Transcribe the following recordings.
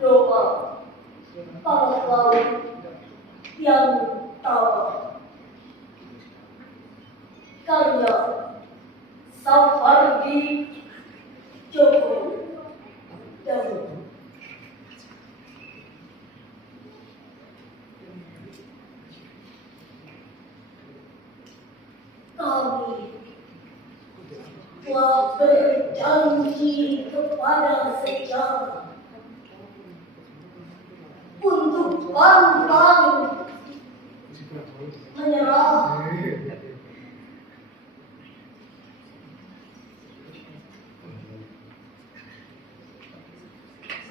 doa para laut yang tabah. Karya Sapardi Djoko Damono. Kami telah berjanji kepada sejarah untuk pantang menyerah.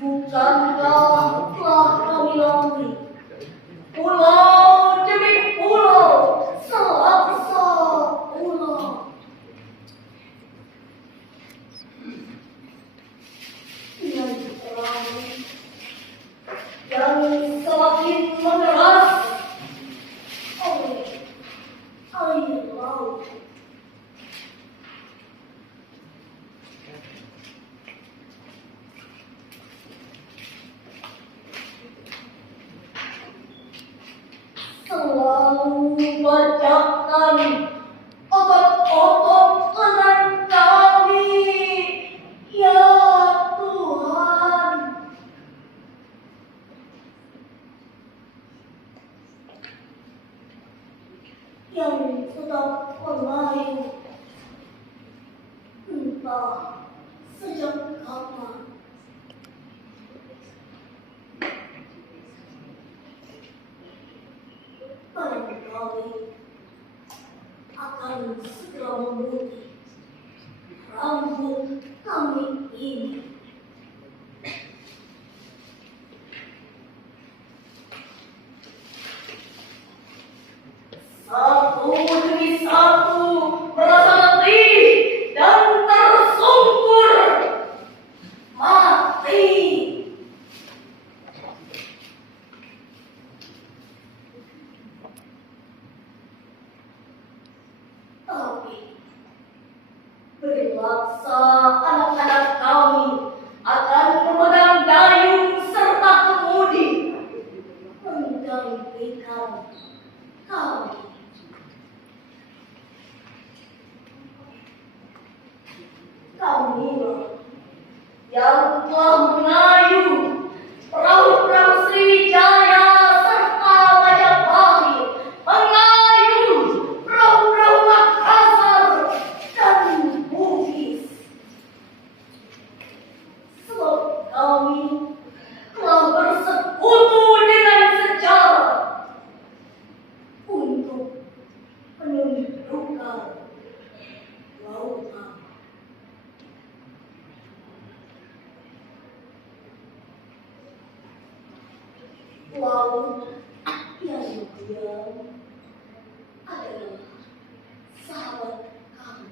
Bukankah telah kami lalui pulau demi pulau, selapsa pulau, dengan perang yang semakin mengeras oleh air laut. Selalu bacakan otot-otot lengan kami, ya Tuhan. Yang tetap mengayuh entah sejak kapan. Barangkali akan segera memutih rambut kami ini. Satu demi satu merasa letih dan tersungkur mati. Tapi berlaksa anak-anak kami akan memegang dayung serta kemudi menggantikan kami. Kamilah yang telah mengayuh perahu-perahu Sriwijaya serta Majapahit, mengayuh perahu-perahu Makassar dan Bugis. Sebab kami telah bersekutu dengan sejarah untuk menundukkan lautan. Laut yang diam adalah sahabat kami.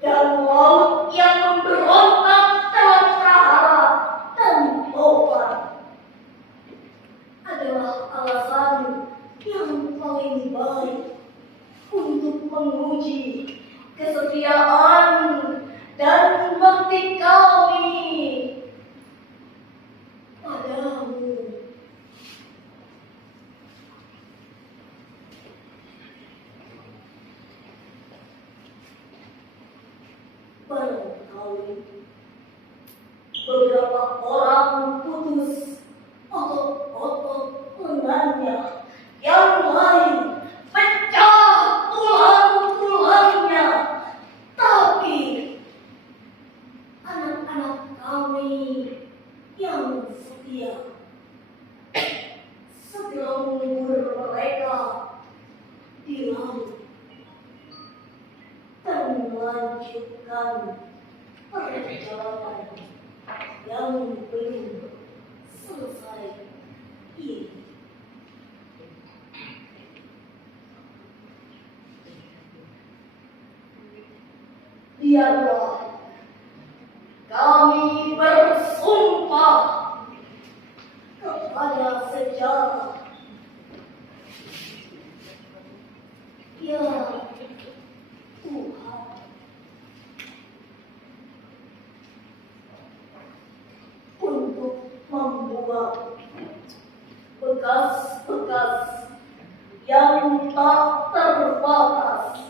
Dan laut yang memberontak dalam prahara dan topan adalah alasan yang paling baik untuk menguji kesetiaan dan bakti kami padamu. Barangkali beberapa orang putus otot-otot lengannya, yang lain pecah tulang-tulangnya, tapi anak-anak kami yang setia segera mengubur mereka di laut dan melanjutkan perjalanan yang belum selesai ini. Biarlah kami bersumpah kepada sejarah, ya Tuhan, membuang bekas-bekas yang tak terbatas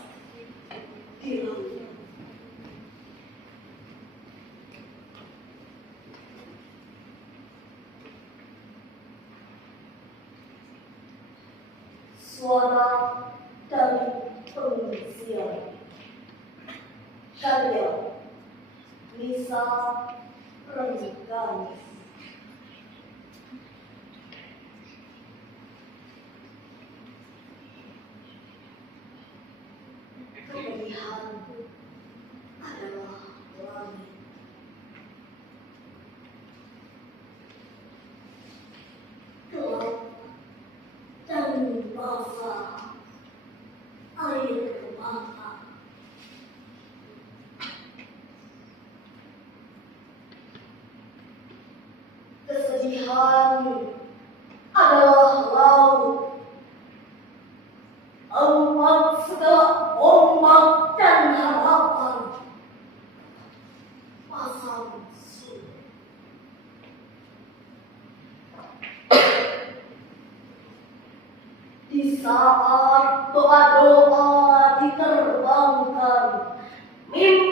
di laut. Suara dari pengungsian, karya Lisa Rengganis. Kepedihan adalah langit. Gelap dan basah air mata. Kesedihan adalah laut. Empat segala ombak dan harapan pasang surut. Di saat doa-doa diterbangkan, mimpi